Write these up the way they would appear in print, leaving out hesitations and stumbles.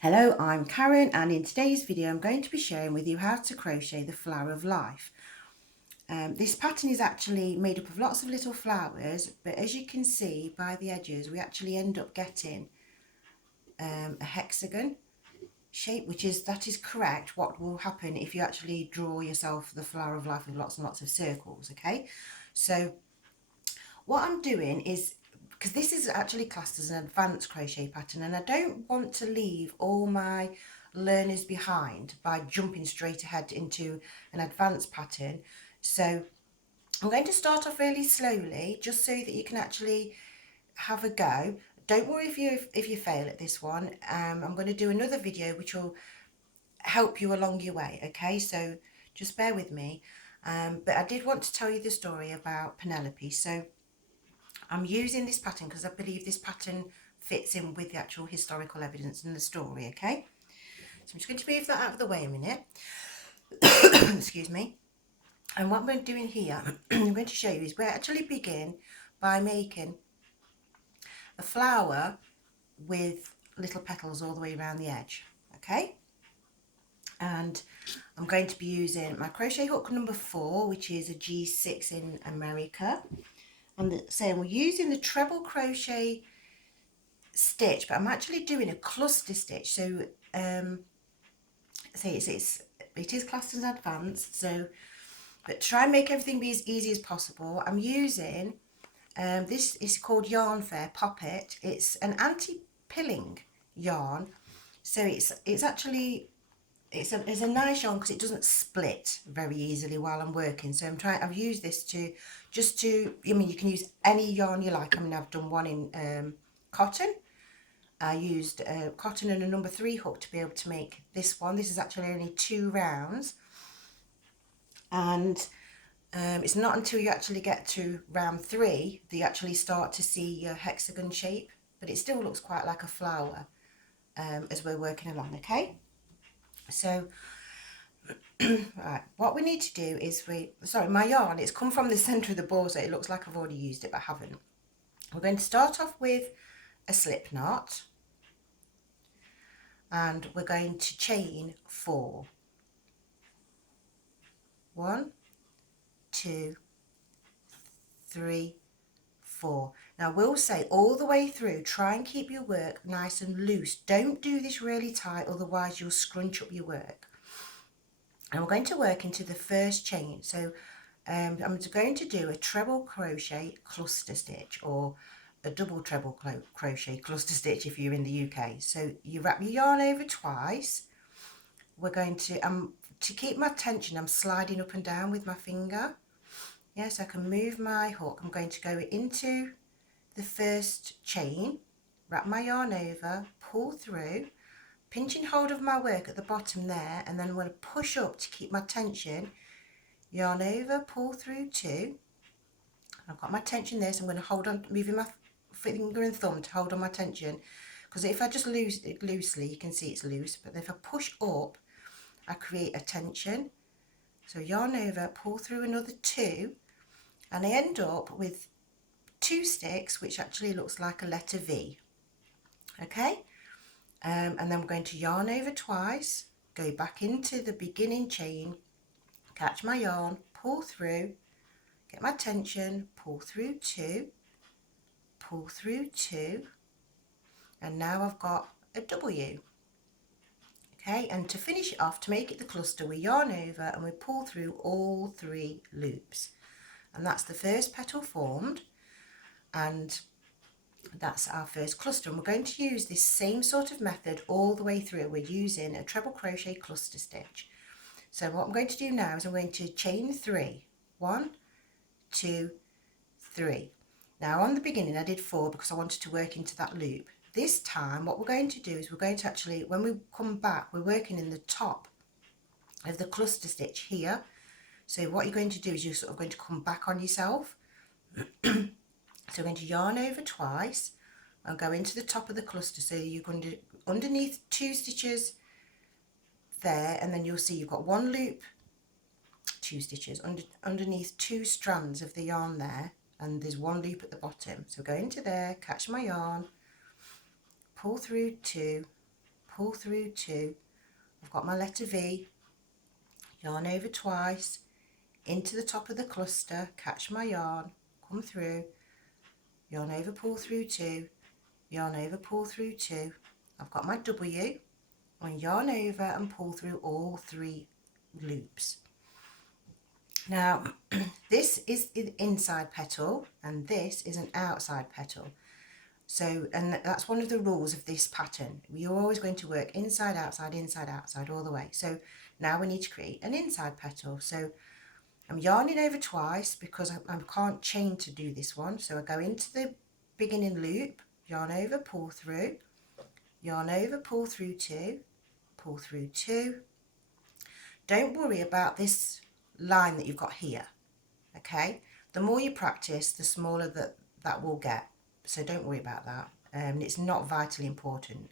Hello, I'm Karen, and in today's video I'm going to be sharing with you how to crochet the flower of life. This pattern is actually made up of lots of little flowers, but as you can see by the edges we actually end up getting a hexagon shape, that is correct what will happen if you actually draw yourself the flower of life with lots and lots of circles. Okay, so what I'm doing is, because this is actually classed as an advanced crochet pattern, and I don't want to leave all my learners behind by jumping straight ahead into an advanced pattern. So I'm going to start off really slowly, just so that you can actually have a go. Don't worry if you fail at this one. I'm going to do another video which will help you along your way. Okay, so just bear with me. But I did want to tell you the story about Penelope. So I'm using this pattern because I believe this pattern fits in with the actual historical evidence in the story. Okay, so I'm just going to move that out of the way a minute. Excuse me. And what we're doing here, I'm going to show you, is we actually begin by making a flower with little petals all the way around the edge. Okay, and I'm going to be using my crochet hook number 4, which is a G6 in America. And so we're using the treble crochet stitch, but I'm actually doing a cluster stitch. So it is classed as advanced, so but try and make everything be as easy as possible. I'm using this is called Yarn Fair Poppet. It's an anti-pilling yarn, so it's actually it's a nice yarn because it doesn't split very easily while I'm working. So I've used this to I mean, you can use any yarn you like. I mean, I've done one in cotton. I used cotton and a number 3 hook to be able to make this one. This is actually only 2 rounds, and it's not until you actually get to round 3 that you actually start to see your hexagon shape, but it still looks quite like a flower as we're working along. Okay, so right, what we need to do is my yarn, it's come from the center of the ball, so it looks like I've already used it, but I haven't. We're going to start off with a slip knot, and we're going to chain 4. 1, 2, 3, 4. Now we'll say all the way through, try and keep your work nice and loose. Don't do this really tight, otherwise you'll scrunch up your work. And we're going to work into the first chain. So I'm going to do a treble crochet cluster stitch, or a double treble crochet cluster stitch if you're in the UK. So you wrap your yarn over twice. We're going to keep my tension, I'm sliding up and down with my finger. Yes, I can move my hook. I'm going to go into the first chain, wrap my yarn over, pull through, pinching hold of my work at the bottom there, and then I'm going to push up to keep my tension, yarn over, pull through 2. I've got my tension there, so I'm going to hold on, moving my finger and thumb to hold on my tension, because if I just loose it loosely, you can see it's loose, but if I push up, I create a tension. So yarn over, pull through another 2, and I end up with 2 sticks, which actually looks like a letter V. Okay, and then we're going to yarn over twice, go back into the beginning chain, catch my yarn, pull through, get my tension, pull through 2, pull through 2, and now I've got a W. Okay, and to finish it off, to make it the cluster, we yarn over and we pull through all 3 loops, and that's the first petal formed, and that's our first cluster. And we're going to use this same sort of method all the way through. We're using a treble crochet cluster stitch. So what I'm going to do now is I'm going to chain 3. 1, 2, 3. Now on the beginning I did 4 because I wanted to work into that loop. This time what we're going to do is we're going to actually, when we come back, we're working in the top of the cluster stitch here. So what you're going to do is you're sort of going to come back on yourself. So we're going to yarn over twice and go into the top of the cluster. So you're going to, underneath 2 stitches there, and then you'll see you've got 1 loop, 2 stitches underneath 2 strands of the yarn there, and there's 1 loop at the bottom. So go into there, catch my yarn, pull through 2, pull through 2, I've got my letter V, yarn over twice, into the top of the cluster, catch my yarn, come through, yarn over, pull through 2, yarn over, pull through 2, I've got my W, and yarn over and pull through all 3 loops. Now this is an inside petal and this is an outside petal. So, and that's one of the rules of this pattern. You're always going to work inside, outside all the way. So now we need to create an inside petal. So I'm yarning over twice because I can't chain to do this one. So I go into the beginning loop, yarn over, pull through, yarn over, pull through 2, pull through 2. Don't worry about this line that you've got here, okay? The more you practice, the smaller that will get. So don't worry about that. It's not vitally important.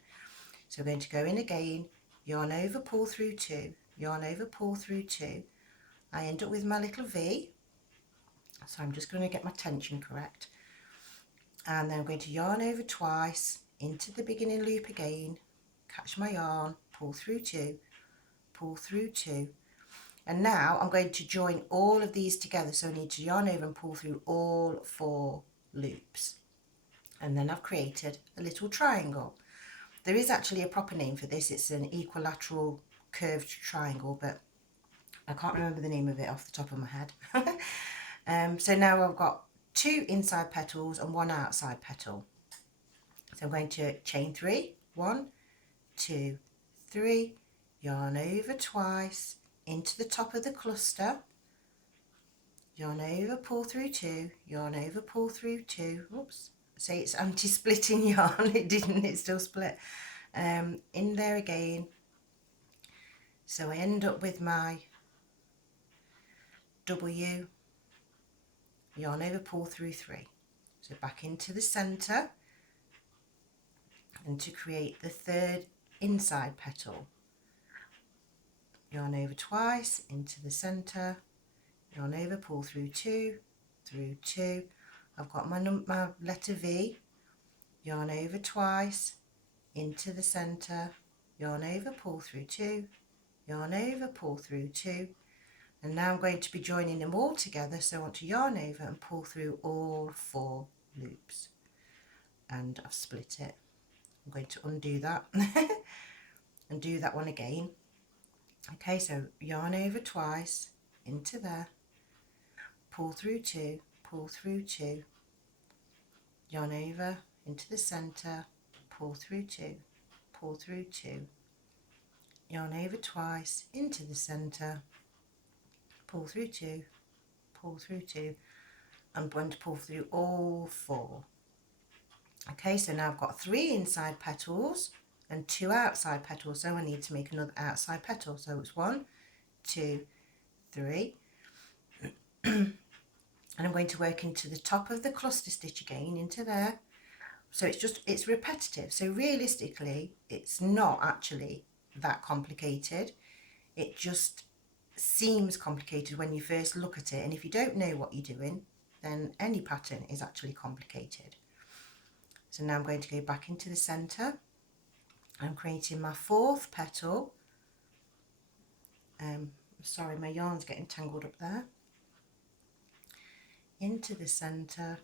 So we're going to go in again, yarn over, pull through 2, yarn over, pull through 2. I end up with my little V. So I'm just going to get my tension correct. And then I'm going to yarn over twice, into the beginning loop again, catch my yarn, pull through 2, pull through 2. And now I'm going to join all of these together. So I need to yarn over and pull through all 4 loops. And then I've created a little triangle. There is actually a proper name for this. It's an equilateral curved triangle, but I can't remember the name of it off the top of my head. So now I've got 2 inside petals and 1 outside petal. So I'm going to chain 3, 1, 2, 3, yarn over twice, into the top of the cluster, yarn over, pull through 2, yarn over, pull through 2. Oops. Say it's anti-splitting yarn, it still split. In there again. So I end up with my W, yarn over, pull through 3. So back into the centre, and to create the 3rd inside petal, yarn over twice, into the centre, yarn over, pull through 2, through 2. I've got my letter V, yarn over twice, into the centre, yarn over, pull through 2, yarn over, pull through 2, and now I'm going to be joining them all together. So I want to yarn over and pull through all 4 loops, and I've split it. I'm going to undo that and do that one again. Okay, so yarn over twice, into there, pull through 2, pull through 2, yarn over, into the centre, pull through 2, pull through 2, yarn over twice, into the centre, pull through 2, pull through 2. I'm going to pull through all 4. Okay, so now I've got 3 inside petals and 2 outside petals, so I need to make another outside petal. So it's 1, 2, 3. And I'm going to work into the top of the cluster stitch again, into there. So it's repetitive. So realistically, it's not actually that complicated. It just seems complicated when you first look at it. And if you don't know what you're doing, then any pattern is actually complicated. So now I'm going to go back into the centre. I'm creating my 4th petal. Sorry, my yarn's getting tangled up there. Into the centre,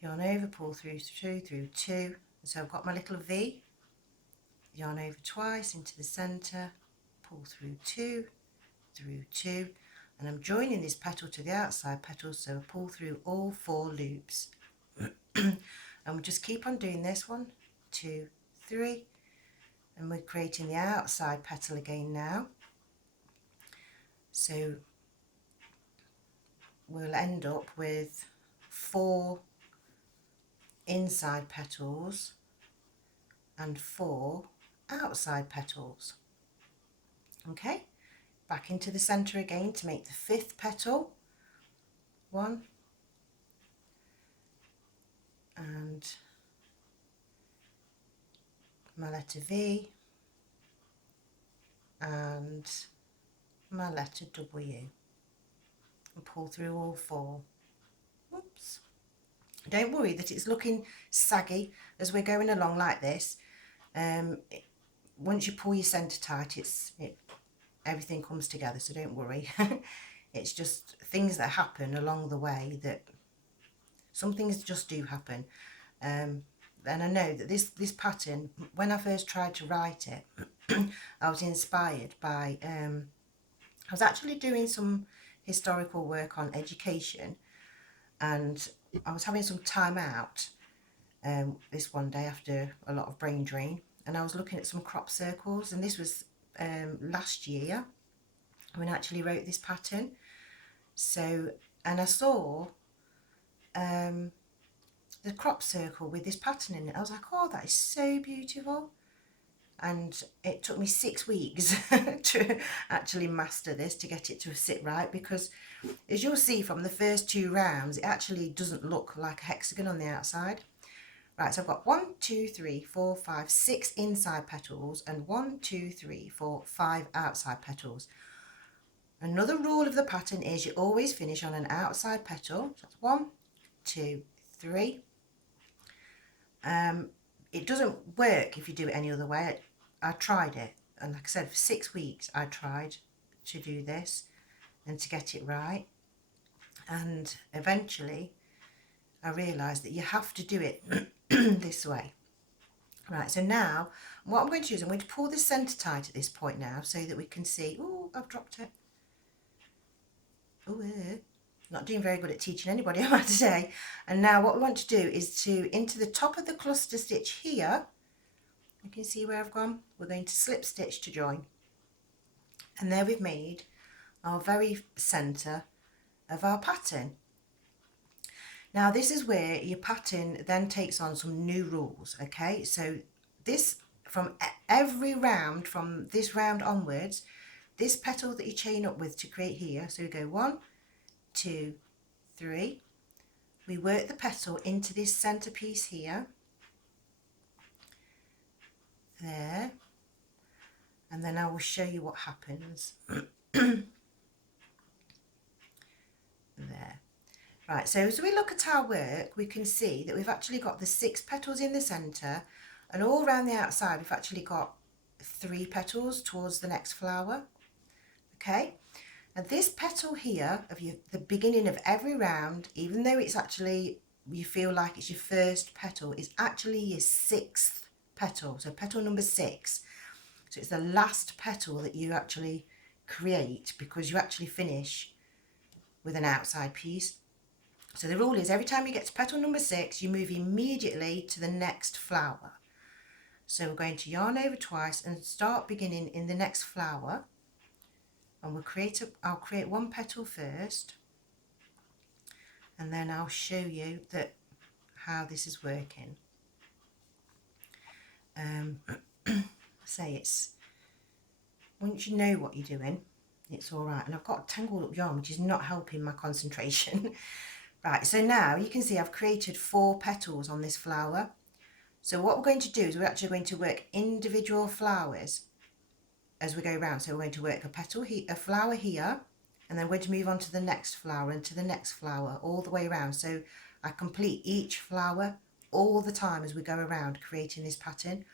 yarn over, pull through 2, through 2. So I've got my little V, yarn over twice, into the centre, pull through 2, through 2, and I'm joining this petal to the outside petal, so I pull through all 4 loops. And we'll just keep on doing this, 1, 2, 3, and we're creating the outside petal again now. So we'll end up with 4 inside petals and 4 outside petals. Okay, back into the centre again to make the 5th petal. 1, and my letter V and my letter W, and pull through all 4. Oops. Don't worry that it's looking saggy as we're going along like this. once you pull your centre tight, everything comes together, so don't worry. It's just things that happen along the way, that some things just do happen. And I know that this pattern, when I first tried to write it, I was inspired by, I was actually doing some historical work on education, and I was having some time out this one day after a lot of brain drain, and I was looking at some crop circles, and this was last year when I actually wrote this pattern. So, and I saw the crop circle with this pattern in it. I was like, oh, that is so beautiful. And it took me 6 weeks to actually master this, to get it to sit right, because as you'll see from the first 2 rounds, it actually doesn't look like a hexagon on the outside. Right, so I've got 1, 2, 3, 4, 5, 6 inside petals and 1, 2, 3, 4, 5 outside petals. Another rule of the pattern is you always finish on an outside petal. So that's 1, 2, 3. It doesn't work if you do it any other way. I tried it, and like I said, for 6 weeks I tried to do this and to get it right, and eventually I realised that you have to do it this way. Right, so now what I'm going to do is I'm going to pull the centre tight at this point now, so that we can see. Oh, I've dropped it. Oh, not doing very good at teaching anybody how to today. And now what we want to do is to, into the top of the cluster stitch here, you can see where I've gone, we're going to slip stitch to join. And there we've made our very centre of our pattern. Now this is where your pattern then takes on some new rules, okay? So this, from every round, from this round onwards, this petal that you chain up with to create here, so we go 1, 2, 3, we work the petal into this centre piece here, there, and then I will show you what happens. There. Right, so as we look at our work, we can see that we've actually got the 6 petals in the centre, and all around the outside we've actually got 3 petals towards the next flower. Okay, and this petal here of the beginning of every round, even though it's actually, you feel like it's your first petal, is actually your 6th petal, so petal number 6. So it's the last petal that you actually create, because you actually finish with an outside piece. So the rule is every time you get to petal number 6, you move immediately to the next flower. So we're going to yarn over twice and start beginning in the next flower, and I'll create 1 petal first, and then I'll show you how this is working. Say it's, once you know what you're doing, it's all right. And I've got tangled up yarn, which is not helping my concentration. Right, so now you can see I've created 4 petals on this flower. So what we're going to do is we're actually going to work individual flowers as we go around. So we're going to work a petal here, a flower here, and then we're going to move on to the next flower and to the next flower, all the way around. So I complete each flower all the time as we go around creating this pattern.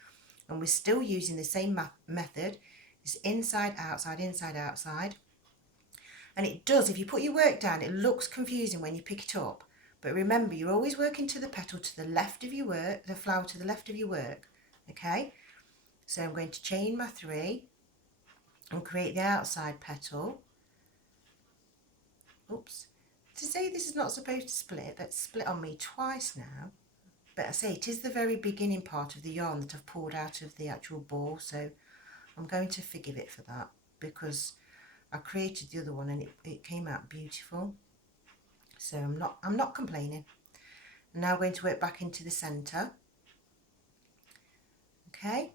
And we're still using the same method. It's inside, outside, inside, outside. And it does, if you put your work down, it looks confusing when you pick it up. But remember, you're always working to the petal to the left of your work, the flower to the left of your work. Okay? So I'm going to chain my 3 and create the outside petal. Oops. To say this is not supposed to split, that's split on me twice now. But I say it is the very beginning part of the yarn that I've pulled out of the actual ball, so I'm going to forgive it for that, because I created the other one and it came out beautiful. So I'm not complaining. I'm now going to work back into the centre. Okay,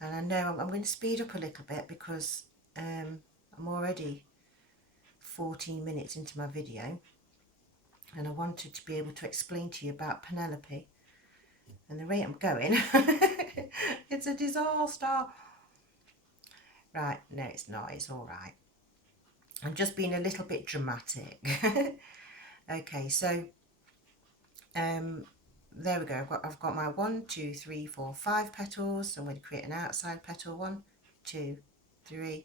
and I know I'm going to speed up a little bit because I'm already 14 minutes into my video, and I wanted to be able to explain to you about Penelope. And the rate I'm going, it's a disaster. Right, no it's not, it's all right. I'm just being a little bit dramatic. Okay, so there we go. I've got my 1, 2, 3, 4, 5 petals. So I'm going to create an outside petal. 1, 2, 3.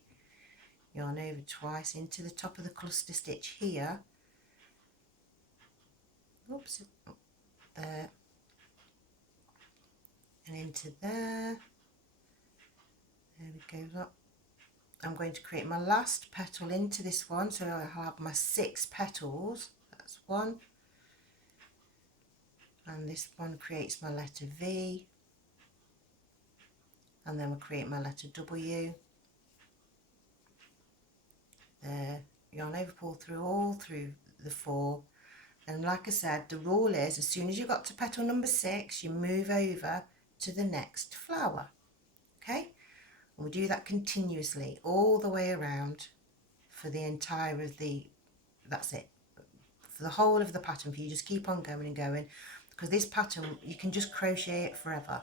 Yarn over twice into the top of the cluster stitch here. Oops, there, and into there. There we go. Look. I'm going to create my last petal into this one, so I'll have my 6 petals. That's 1, and this one creates my letter V, and then we'll create my letter W. There, yarn over, pull through all through the 4, and like I said, the rule is as soon as you got to petal number 6, you move over to the next flower. Okay, and we do that continuously all the way around for the entire of the, that's it, for the whole of the pattern. For you just keep on going and going, because this pattern you can just crochet it forever.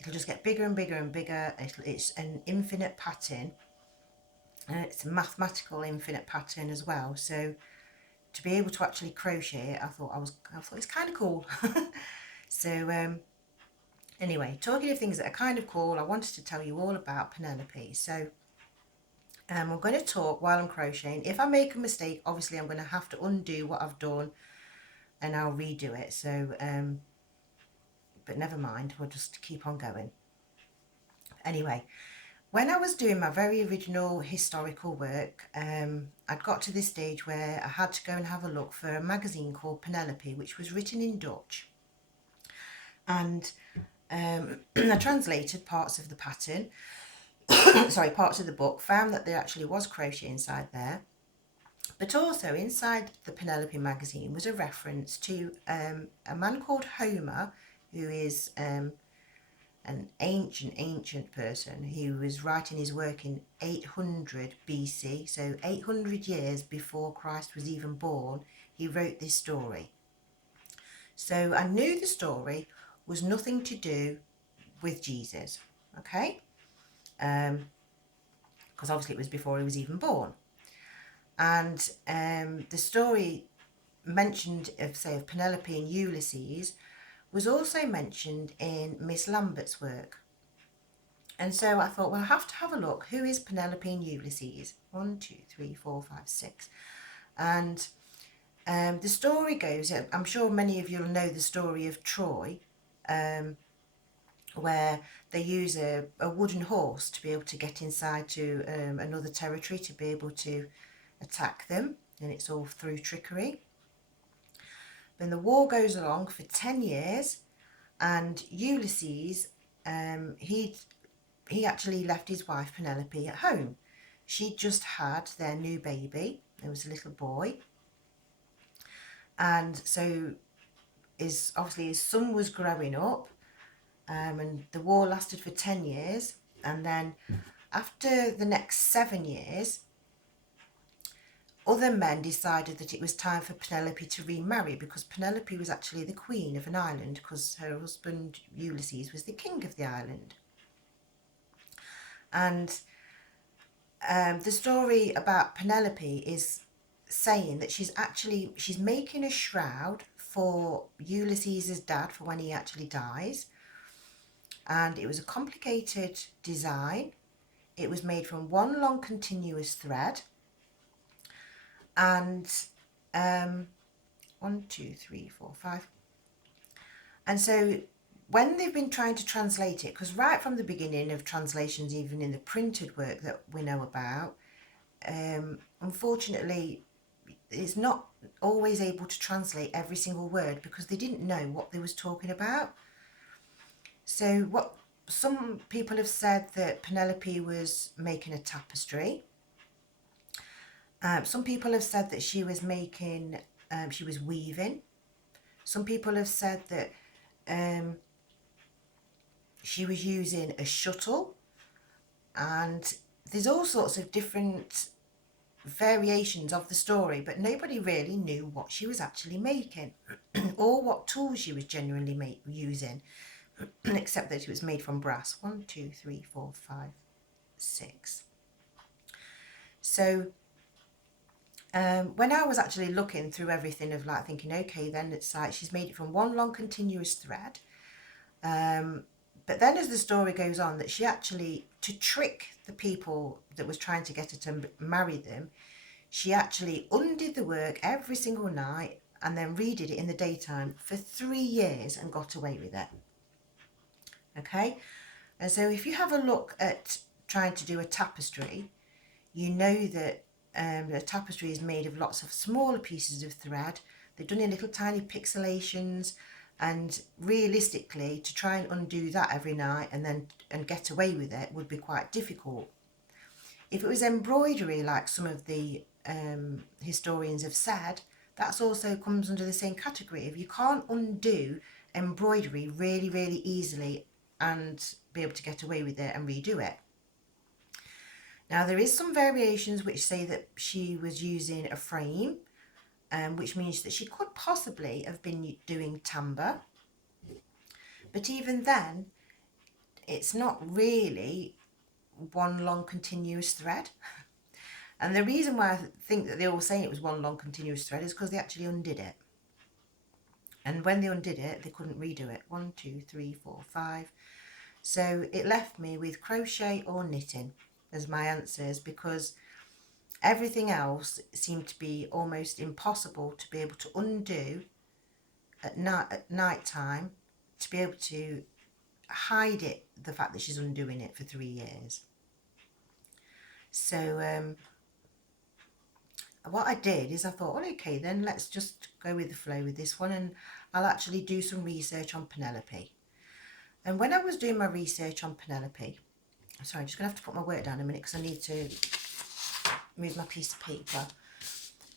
It'll just get bigger and bigger and bigger. It's an infinite pattern, and it's a mathematical infinite pattern as well. So to be able to actually crochet it, I thought it's kind of cool. So anyway, talking of things that are kind of cool, I wanted to tell you all about Penelope. So I'm going to talk while I'm crocheting. If I make a mistake, obviously I'm going to have to undo what I've done and I'll redo it. So but never mind, we'll just keep on going. Anyway, when I was doing my very original historical work, I'd got to this stage where I had to go and have a look for a magazine called Penelope, which was written in Dutch. And I translated parts of the pattern, sorry, parts of the book, found that there actually was crochet inside there. But also inside the Penelope magazine was a reference to a man called Homer, who is an ancient person who was writing his work in 800 BC, so 800 years before Christ was even born. He wrote this story. So I knew the story was nothing to do with Jesus, okay? Because obviously it was before he was even born. And the story mentioned of, say, of Penelope and Ulysses was also mentioned in Miss Lambert's work. And so I thought, well, I have to have a look. Who is Penelope and Ulysses? 1, 2, 3, 4, 5, 6. And the story goes, I'm sure many of you will know the story of Troy, where they use a wooden horse to be able to get inside to another territory to be able to attack them. And it's all through trickery. Then the war goes along for 10 years, and Ulysses, he actually left his wife Penelope at home. She'd just had their new baby. There was a little boy. And so obviously his son was growing up, and the war lasted for 10 years. And then after the next 7 years, other men decided that it was time for Penelope to remarry, because Penelope was actually the queen of an island, because her husband Ulysses was the king of the island. And the story about Penelope is saying that she's making a shroud for Ulysses' dad for when he actually dies. And it was a complicated design. It was made from one long continuous thread. And 1, 2, 3, 4, 5. And so when they've been trying to translate it, because right from the beginning of translations, even in the printed work that we know about, unfortunately, it's not always able to translate every single word, because they didn't know what they was talking about. So what some people have said, that Penelope was making a tapestry. Some people have said that she was making, she was weaving. Some people have said that she was using a shuttle. And there's all sorts of different variations of the story, but nobody really knew what she was actually making or what tools she was genuinely using, except that it was made from brass. 1, 2, 3, 4, 5, 6. So when I was actually looking through everything of like thinking, okay, then it's like she's made it from one long continuous thread. But then as the story goes on, that she actually, to trick the people that was trying to get her to marry them, she actually undid the work every single night and then redid it in the daytime for 3 years and got away with it. Okay, and so if you have a look at trying to do a tapestry, you know that the tapestry is made of lots of smaller pieces of thread. They're done in little tiny pixelations, and realistically to try and undo that every night and get away with it would be quite difficult. If it was embroidery, like some of the historians have said, that's also comes under the same category. If you can't undo embroidery really easily and be able to get away with it and redo it. Now there is some variations which say that she was using a frame, which means that she could possibly have been doing tambour, but even then it's not really one long continuous thread. And the reason why I think that they all say it was one long continuous thread is because they actually undid it. And when they undid it, they couldn't redo it. 1, 2, 3, 4, 5. So it left me with crochet or knitting as my answers, because everything else seemed to be almost impossible to be able to undo at night time, to be able to hide it, the fact that she's undoing it for 3 years. So what I did is I thought, well, okay, then let's just go with the flow with this one, and I'll actually do some research on Penelope. And when I was doing my research on Penelope, sorry, I'm just going to have to put my work down a minute because I need to move my piece of paper.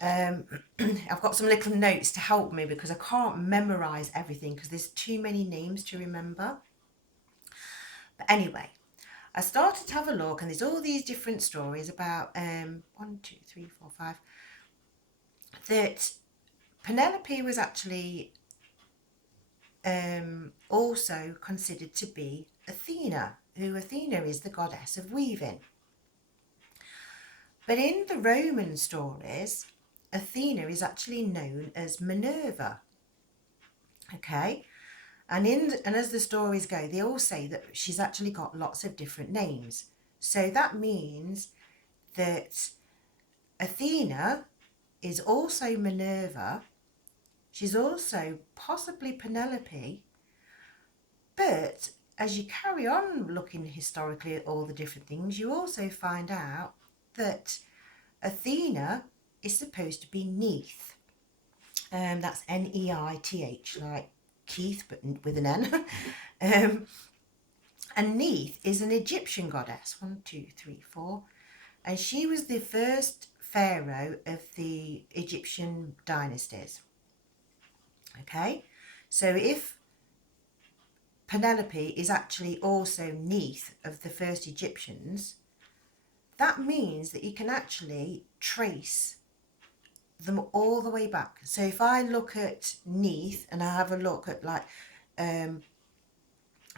I've got some little notes to help me because I can't memorize everything because there's too many names to remember. But anyway, I started to have a look, and there's all these different stories about 1, 2, 3, 4, 5, that Penelope was actually also considered to be Athena, who Athena is the goddess of weaving. But in the Roman stories, Athena is actually known as Minerva. Okay, and as the stories go, they all say that she's actually got lots of different names. So that means that Athena is also Minerva. She's also possibly Penelope. But as you carry on looking historically at all the different things, you also find out that Athena is supposed to be Neith. That's Neith, like Keith, but with an N. And Neith is an Egyptian goddess. 1, 2, 3, 4. And she was the first pharaoh of the Egyptian dynasties. Okay, so if Penelope is actually also Neith of the first Egyptians, that means that you can actually trace them all the way back. So if I look at Neith and I have a look at like and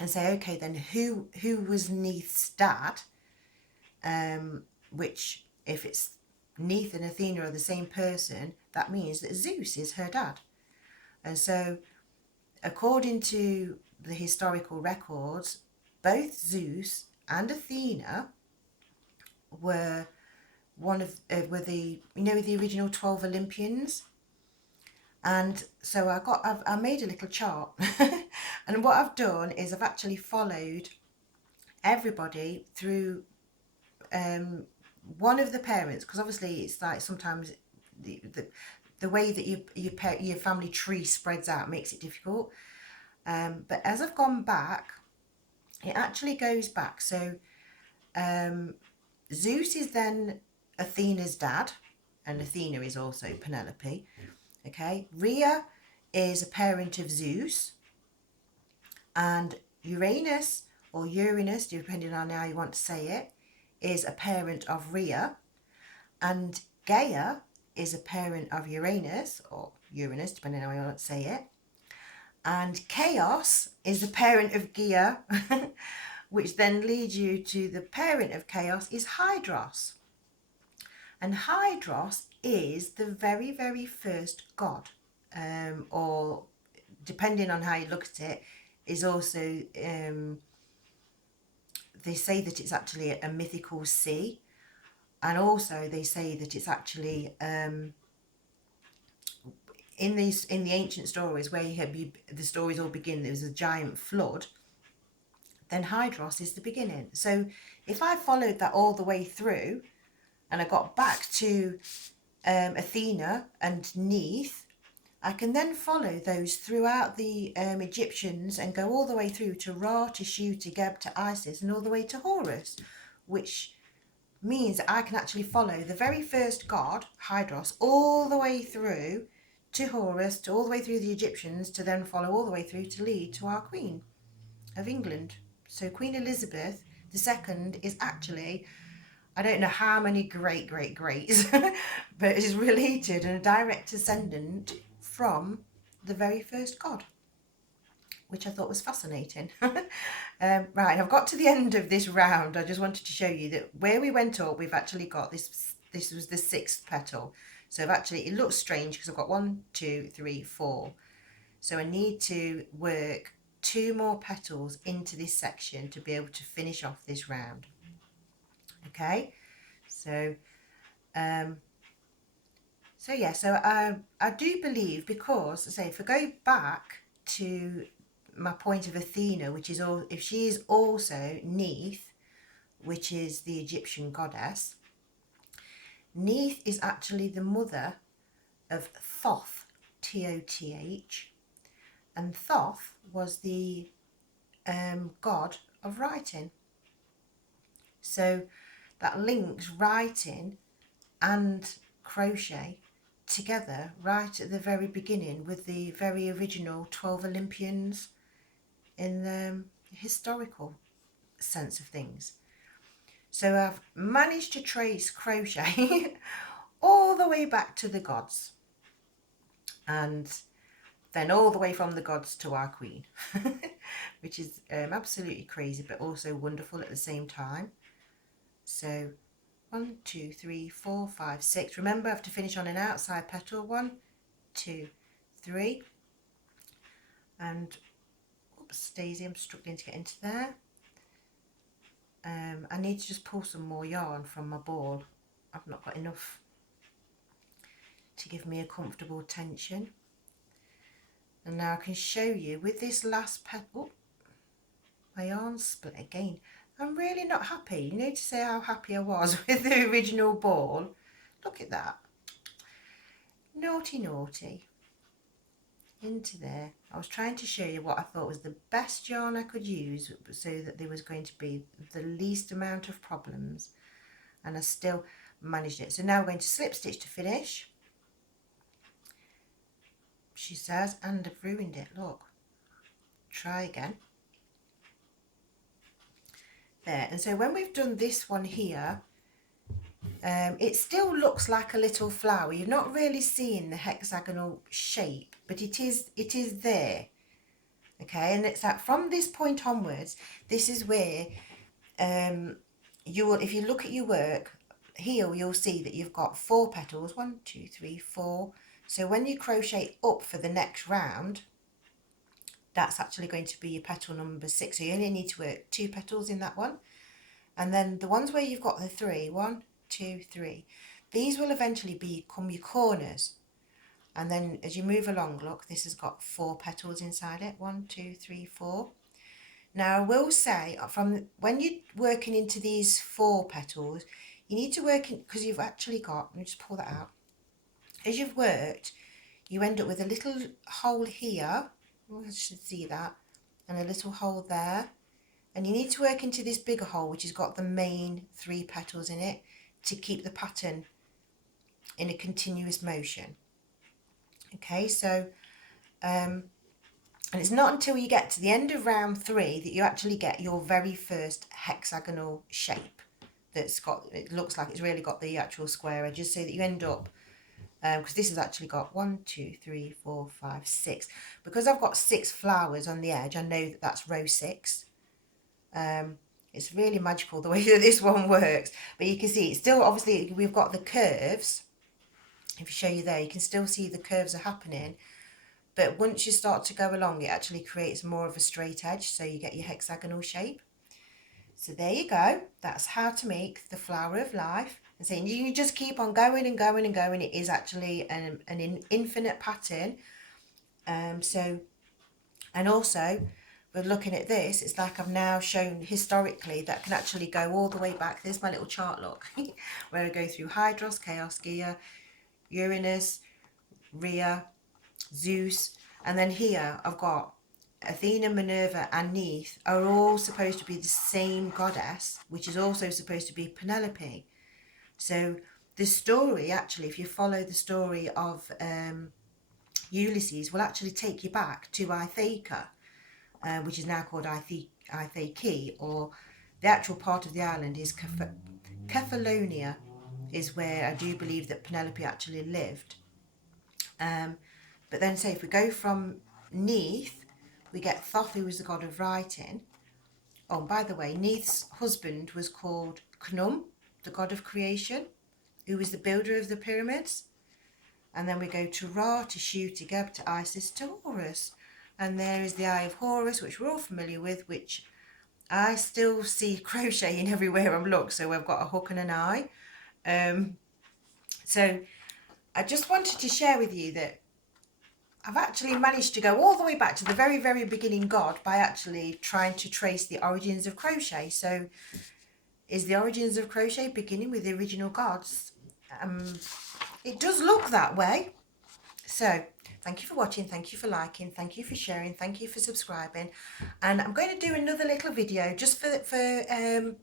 say, okay, then who was Neith's dad, which if it's Neith and Athena are the same person, that means that Zeus is her dad. And so according to the historical records, both Zeus and Athena were were the original 12 Olympians. And so I made a little chart and what I've done is I've actually followed everybody through one of the parents, because obviously it's like sometimes the way that your family tree spreads out makes it difficult. But as I've gone back, it actually goes back. So Zeus is then Athena's dad, and Athena is also Penelope. Okay, Rhea is a parent of Zeus, and Uranus, or Uranus, depending on how you want to say it, is a parent of Rhea, and Gaia is a parent of Uranus, or Uranus, depending on how you want to say it, and Chaos is the parent of Gaia, which then leads you to the parent of Chaos is Hydros. And Hydros is the very, very first god, or depending on how you look at it, is also, they say that it's actually a mythical sea, and also they say that it's actually in the ancient stories where the stories all begin, there was a giant flood, then Hydros is the beginning. So if I followed that all the way through and I got back to Athena and Neith, I can then follow those throughout the Egyptians and go all the way through to Ra, to Shu, to Geb, to Isis, and all the way to Horus, which means that I can actually follow the very first god, Hydros, all the way through to Horus, to all the way through the Egyptians, to then follow all the way through to lead to our Queen of England. So Queen Elizabeth II is actually, I don't know how many greats, but is related and a direct descendant from the very first god, which I thought was fascinating. Right, I've got to the end of this round. I just wanted to show you that where we went up, we've actually got this was the 6th petal. So I've actually, it looks strange because I've got 1, 2, 3, 4. So I need to work 2 more petals into this section to be able to finish off this round. Okay, so yeah, so I do believe, because I say, if I go back to my point of Athena, which is all, if she is also Neith, which is the Egyptian goddess, Neith is actually the mother of Thoth, T-O-T-H, and Thoth was the god of writing. So that links writing and crochet together right at the very beginning with the very original 12 Olympians in the historical sense of things. So I've managed to trace crochet all the way back to the gods, and then all the way from the gods to our queen, which is absolutely crazy but also wonderful at the same time. So 1, 2, 3, 4, 5, 6. Remember, I have to finish on an outside petal. 1, 2, 3. And oops, Daisy, I'm struggling to get into there. I need to just pull some more yarn from my ball. I've not got enough to give me a comfortable tension. And now I can show you with this last petal. My yarn split again. I'm really not happy. You know, to say how happy I was with the original ball. Look at that. Naughty, naughty. Into there. I was trying to show you what I thought was the best yarn I could use so that there was going to be the least amount of problems, and I still managed it. So now we're going to slip stitch to finish, she says, and I've ruined it. Look, try again. There. And so when we've done this one here, it still looks like a little flower. You're not really seeing the hexagonal shape, but it is there. Okay, and it's that from this point onwards, this is where you will, if you look at your work here, you'll see that you've got 4 petals. 1, 2, 3, 4. So when you crochet up for the next round, that's actually going to be your petal number 6. So you only need to work 2 petals in that one. And then the ones where you've got the 3, 1, 2, 3, these will eventually become your corners. And then as you move along, look, this has got 4 petals inside it. 1, 2, 3, 4. Now I will say, from when you're working into these 4 petals, you need to work in, because you've actually got, let me just pull that out. As you've worked, you end up with a little hole here. Oh, I should see that. And a little hole there. And you need to work into this bigger hole, which has got the main 3 petals in it, to keep the pattern in a continuous motion. Okay, so and it's not until you get to the end of round 3 that you actually get your very first hexagonal shape that's got, it looks like it's really got the actual square edges, so that you end up, because this has actually got 1, 2, 3, 4, 5, 6. Because I've got 6 flowers on the edge, I know that that's row 6. It's really magical the way that this one works, but you can see it's still, obviously we've got the curves, if I show you there, you can still see the curves are happening, but once you start to go along, it actually creates more of a straight edge, so you get your hexagonal shape. So there you go. That's how to make the flower of life. And saying you just keep on going and going and going. It is actually an infinite pattern. And also, we're looking at this, it's like I've now shown historically that can actually go all the way back. There's my little chart, look, where I go through Hydros, Chaos, Gaia, Uranus, Rhea, Zeus, and then here I've got Athena, Minerva and Neith are all supposed to be the same goddess, which is also supposed to be Penelope. So the story, actually, if you follow the story of Ulysses, will actually take you back to Ithaca, which is now called Ithaca, or the actual part of the island is Kefalonia, is where I do believe that Penelope actually lived. But then, say, if we go from Neith, we get Thoth, who was the god of writing. Oh, by the way, Neith's husband was called Khnum, the god of creation, who was the builder of the pyramids. And then we go to Ra, to Shu, to Geb, to Isis, to Horus. And there is the Eye of Horus, which we're all familiar with, which I still see crocheting everywhere I look. So I've got a hook and an eye. So I just wanted to share with you that I've actually managed to go all the way back to the very, very beginning God by actually trying to trace the origins of crochet. So is the origins of crochet beginning with the original gods? It does look that way. So thank you for watching, thank you for liking, thank you for sharing, thank you for subscribing. And I'm going to do another little video just for the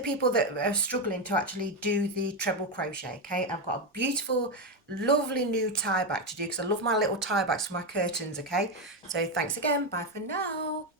people that are struggling to actually do the treble crochet. Okay, I've got a beautiful, lovely new tie back to do because I love my little tie backs for my curtains. Okay, so thanks again, bye for now.